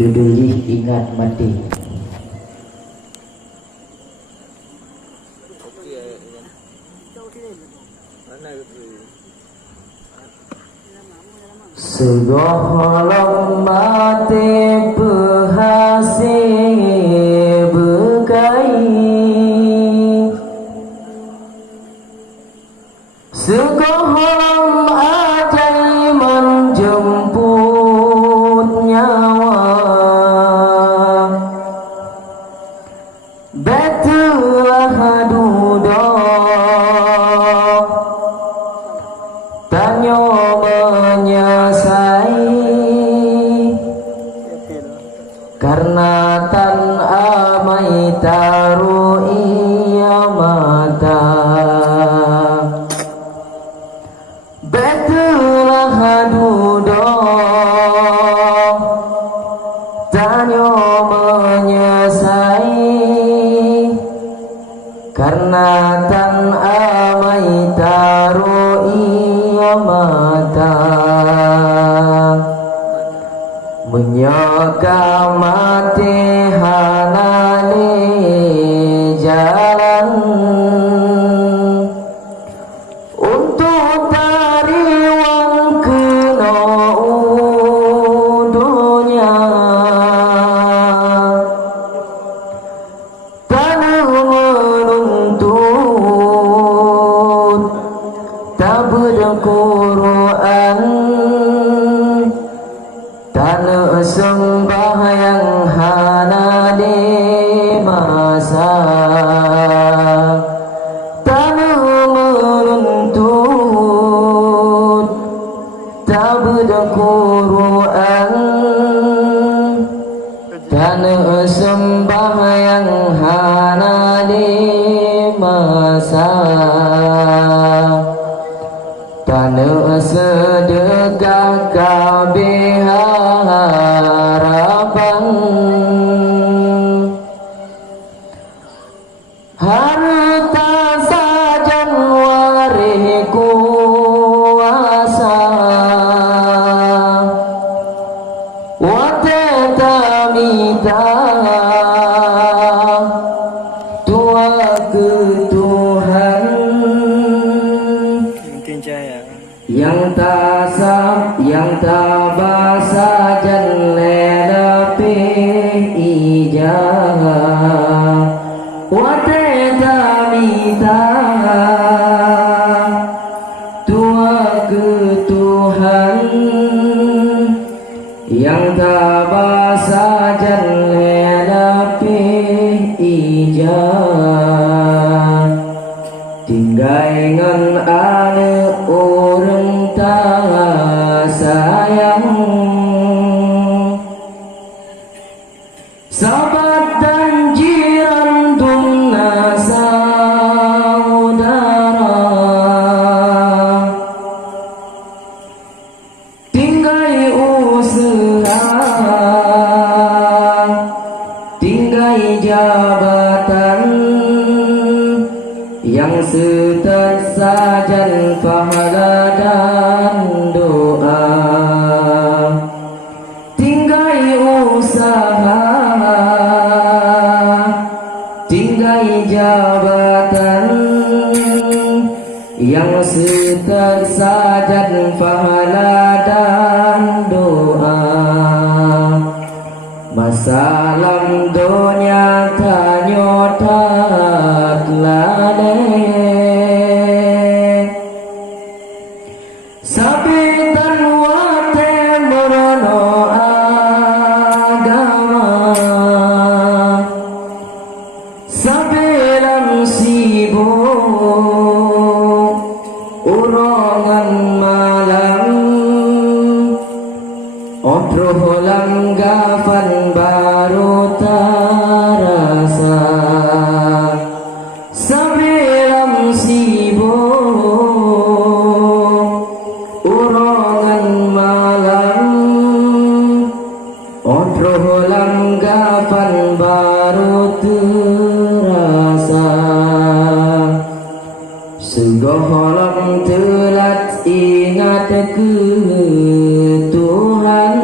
Dudulih ingat mati. Segolong mati berhasil berkain, segolong ajai menjemput nyawa. Betulah duduk tanyo menyesai, karena tan amai taruh ia mata. Betulah duduk tanyo menyesai, karena tan amai taruh ia mata. Menyaka mati hanane jalan untuk tariwang kena dunia. Tanah menuntut tak berquran, tanah sembahyang hana di masa. Tanah menuntut tak berquran, tanah sembahyang hana di masa. Tanah sedekah kabeh harapan, harta sajan warih kuasa. Wate tamita tua ke Tuhan, yang tak sab, yang tak basa jan ledapi ijah. Wate tamita tua ke Tuhan, yang tak basa jan ledapi ijah. Tinggai ngan ane orang tak sayang, sahabat dan jiran tunna saudara. Tinggai usaha, tinggai jabatan, yang setat sajan pahala dan doa. Tinggai usaha, tinggai jabatan, yang setat sajan pahala dan doa. Masalam dunia tanyotat lale, sabitan wate merono agama. Sabilan sibuk urongan malam, odroh langgafan baru terasa. Sabilan sibuk urongan malam, odroh langgafan baru terasa. Segolong telat ingat ke Tuhan,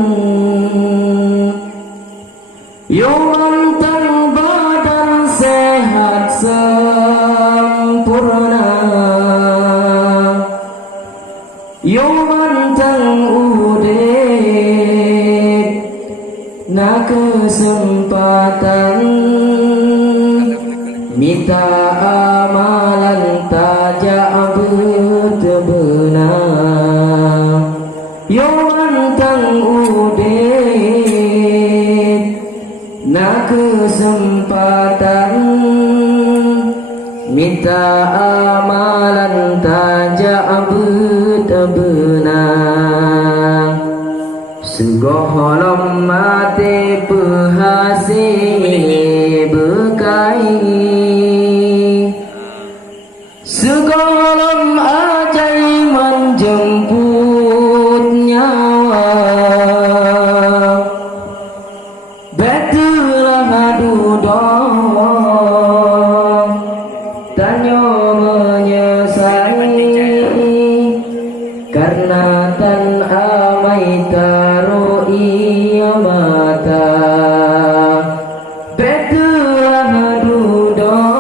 kesempatan minta amalan tajak bertebenang yo antang udet na kesempatan minta amalan tajak bertebenang segoholom mati berhasil berkai segolom ajai menjemput nyawa betulah duduk tanya menyesali karena tan amai taruh ia mata betulah duduk